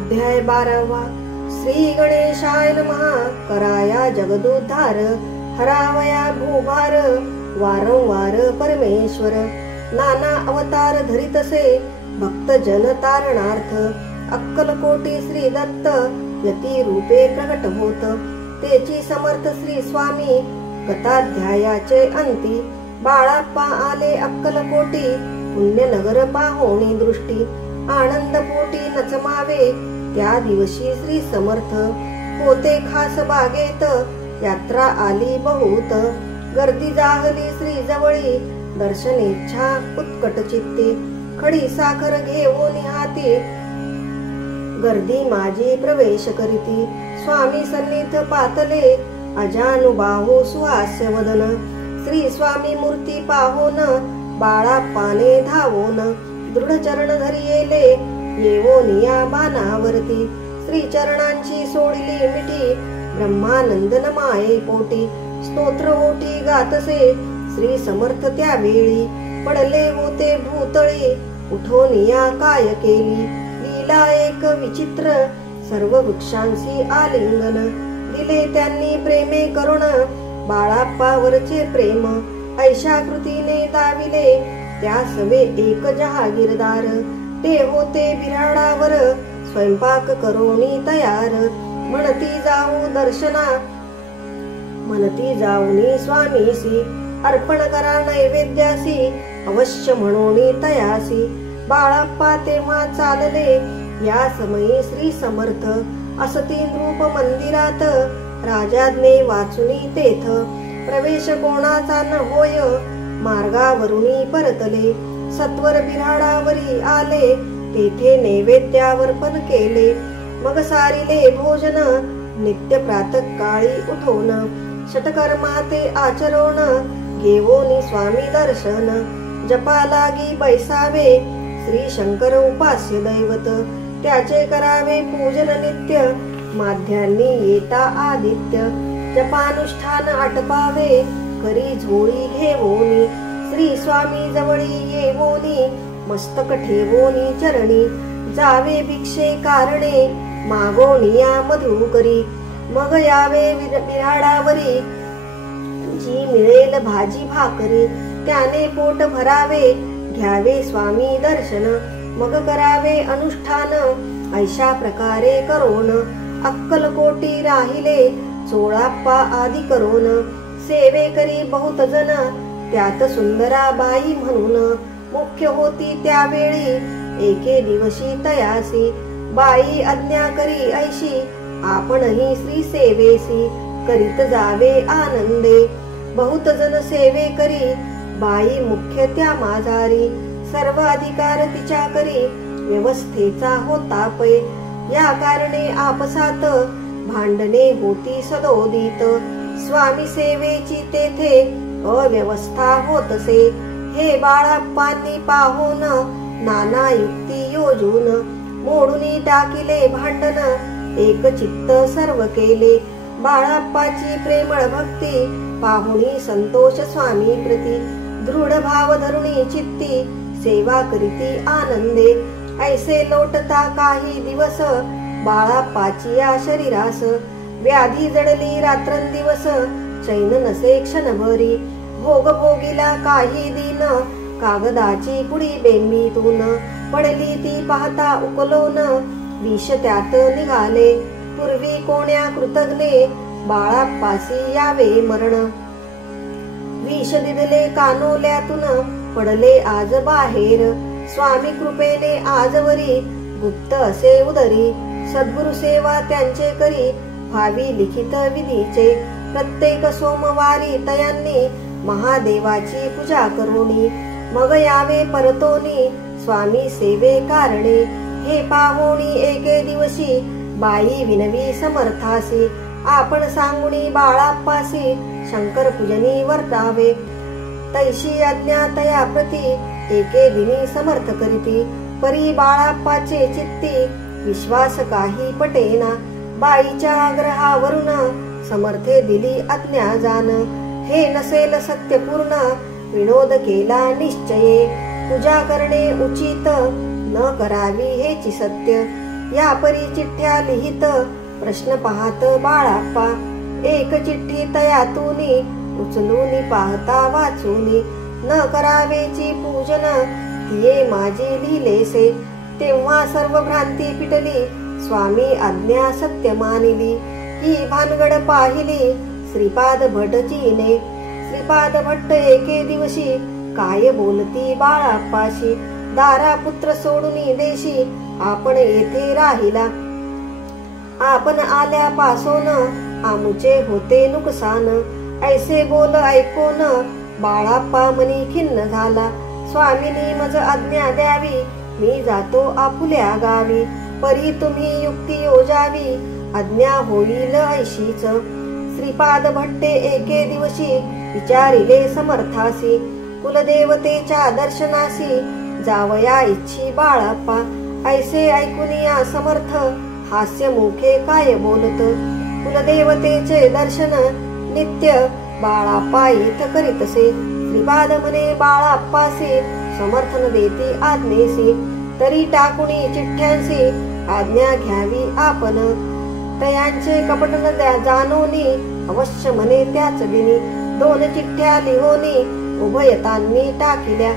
अध्याय 12. श्री गणेशाय नमः. कराया जगदुद्धार, हरावया भूभार, वारंवार परमेश्वर. नाना अवतार धरितसे, भक्त जन तारणार्थ. अक्कलकोटी श्री दत्त, यती रूपे प्रकट होत. तेची समर्थ श्री स्वामी, कथाध्यायाचे अंती. बाळाप्पा आले अक्कलकोटी, पुण्यनगर पाहोणी दृष्टी. आनंद पोटी नचमावे, त्या दिवशी श्री समर्थ. होते खास बागेत, यात्रा आली बहुत. गर्दी जाहली श्री जवळी, दर्शनेच्छा उत्कट चित्ते. खडी साखर घेऊन हाती, गर्दी माझी प्रवेश करीती. स्वामी सन्निध पातले, अजानुबाहू सुहास्य वदन. श्री स्वामी मूर्ती पाहोन, बाळाप्पाने धावोन. दृढ चरण धरियेले, येवोनिया बाणावरती. श्री चरणांची सोडली मिठी, ब्रह्मानंदन माये पोटी. स्तोत्र ओटी गातसे, श्री समर्थ त्यावेळी. पडले होते भूतळी, उठोनिया काय केली. लीला एक विचित्र, सर्व वृक्षांशी आलिंगन. दिले त्यांनी प्रेमे करुण, बाळाप्पावरचे प्रेम. ऐशा कृतीने दाविले, त्या सवे एक जहागीरदार. ते होते बिऱ्हाडावर, स्वयंपाक करोनी तयार. म्हणती जाऊ दर्शना, म्हणती जाऊनी स्वामीसी. अर्पण करा नैवेद्यासी, अवश्य म्हणोनी तयासी. बाळाप्पा तेव्हा चालले, या समयी श्री समर्थ. असती नृप मंदिरात, राजाज्ञे वाचुनी तेथ. प्रवेश कोणाचा न होय, मार्गावरुनी परतले. सत्वर बिऱ्हाडावरी आले, तेथे नैवेद्यावर्पण केले. मग सारिले भोजन, नित्य प्रातःकाळी उठोन. षटकर्मा ते आचरोन, घेवोनी स्वामी दर्शन. जपा लागी बैसावे, श्री शंकर उपास्य दैवत. त्याचे करावे पूजन नित्य, माध्यान्नी येता आदित्य. जपानुष्ठान आटपावे, करी झोळी घेवोनी. श्री स्वामी जवळी येवोनी, मस्तक ठेवोनी चरणी. जावे भिक्षे कारणे, मागोनिया मधुकरी. मग यावे बिऱ्हाडावरी, जी मिळेल भाजी भाकरी. त्याने पोट भरावे, घ्यावे स्वामी दर्शन. मग करावे अनुष्ठान, ऐशा प्रकारे करोन. अक्कलकोटी राहिले, चोळाप्पा आदी करोन. सेवे करी बहुत जन, त्यात सुंदरा बाई म्हणून. मुख्य होती त्यावेळी, एके दिवशी तयासी. बाई आज्ञा करी ऐशी, आपणही श्री सेवेसी. करीत जावे आनंदे, बहुत जन सेवे करी. बाई मुख्य त्या माझारी, सर्व अधिकार तिच्या करी. व्यवस्थेचा होता पै, या कारणे आपसात. भांडणे होती सदोदित, स्वामी सेवेची तेथे. अव्यवस्था होतसे, हे बाळाप्पांनी पाहोन. नाना युक्ती योजून, मोडूनी टाकिले भांडण. एक चित्त सर्व केले, बाळाप्पाची प्रेमळ भक्ती. पाहुणी संतोष स्वामी प्रती, दृढ भाव धरुणी चित्ती. सेवा करीती आनंदे, ऐसे लोटता काही दिवस. बाळाप्पाची या शरीरास, व्याधी जडली रात्रंदिवस. चैन नसे क्षणभरी, भोग भोगिला काही दिन. कागदाची पुडी बेंबीतून, पडली ती पाहता उकलोन. विष त्यात निघाले, पूर्वी कोण्या कृतज्ञे. बाळाप्पासी यावे मरण, विष दिदले कानोल्यातून. पडले आज बाहेर, स्वामी कृपेने आजवरी. गुप्त असे उदरी, सद्गुरु सेवा त्यांचे करी. भावी लिखित विधीचे, प्रत्येक सोमवारी तयांनी. महादेवाची पूजा करोनी, मग यावे परतोनी. स्वामी सेवे कारणे, हे पाहोणी एके दिवशी. बाई विनवी समर्थासी, आपण सांगुनी बाळाप्पासी. शंकर पूजनी वर्तावे, तैशी आज्ञा तया प्रती. एके दिनी समर्थ करीती, परी बाळाप्पाचे चित्ती. विश्वास काही पटेना, बाईच्या आग्रहावरून. समर्थे दिली आज्ञा जान, हे नसेल सत्यपूर्ण. विनोद केला निश्चये, पूजा करणे उचित. न करावी हेची सत्य, या परी चिठ्ठ्या लिहित प्रश्न पाहत बाळाप्पा, एक चिठ्ठी तयातूनी उचलूनी पाहता वाचूनी, न करावेची पूजन तिये माझी लिहिलेसे, तेव्हा सर्व भ्रांती पिटली स्वामी आज्ञा सत्य मानिली, ही भानगड पाहिली श्रीपाद भटजीने, श्रीपाद भट्ट एके दिवशी काय बोलती बाळाप्पाशी, दारा पुत्र सोडून देशी आपण येथे राहिला, आपण आल्यापासून आमुचे होते नुकसान, ऐसे बोल ऐकून बाळाप्पा मनी खिन्न झाला, स्वामीनी मज आज्ञा द्यावी मी जातो आपुल्या गावी, परी तुम्ही युक्ती योजावी आज्ञा होईल ऐशीच, श्रीपाद भट्टे एके दिवशी विचारिले समर्थासी, कुलदेवतेच्या दर्शनासी जावया इच्छी बाळाप्पा, ऐसे ऐकून या समर्थ हास्य मुखे काय बोलत, कुलदेवतेचे दर्शन नित्य बाळाप्पा इथ करीतसे, श्रीपाद म्हणे बाळाप्पासी समर्थन देती आज्ञेसी, तरी टाकुनी चिठ्ठ्यांसी आज्ञा घ्यावी आपण, तयांचे कपट न जाणोनी अवश्य म्हणे त्याच दिनी, दोन चिठ्ठ्या लिहोनी उभयतांनी टाकिल्या,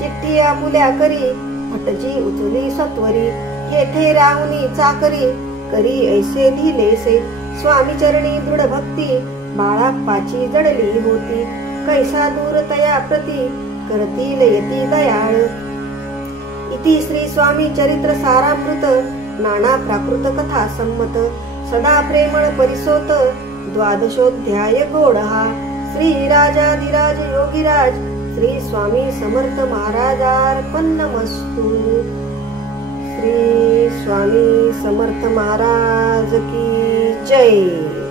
चिठ्ठी आपुल्या करी भटजी उचली सत्वरी, येथे राहुनी चाकरी करी ऐसे लिहिलेसे, स्वामी चरणी दृढ भक्ती बाळाप्पाची जडली होती, कैसा दूर तया प्रती करतील यती दयाळ, इति श्री स्वामी चरित्र सारामृत नाना प्राकृत कथा संमत, सदा प्रेमळ परिसोत द्वादशोध्याय गोडहा, श्री राजाधिराज योगीराज श्री स्वामी समर्थ महाराजार्पणमस्तु, श्री स्वामी समर्थ महाराज की जय।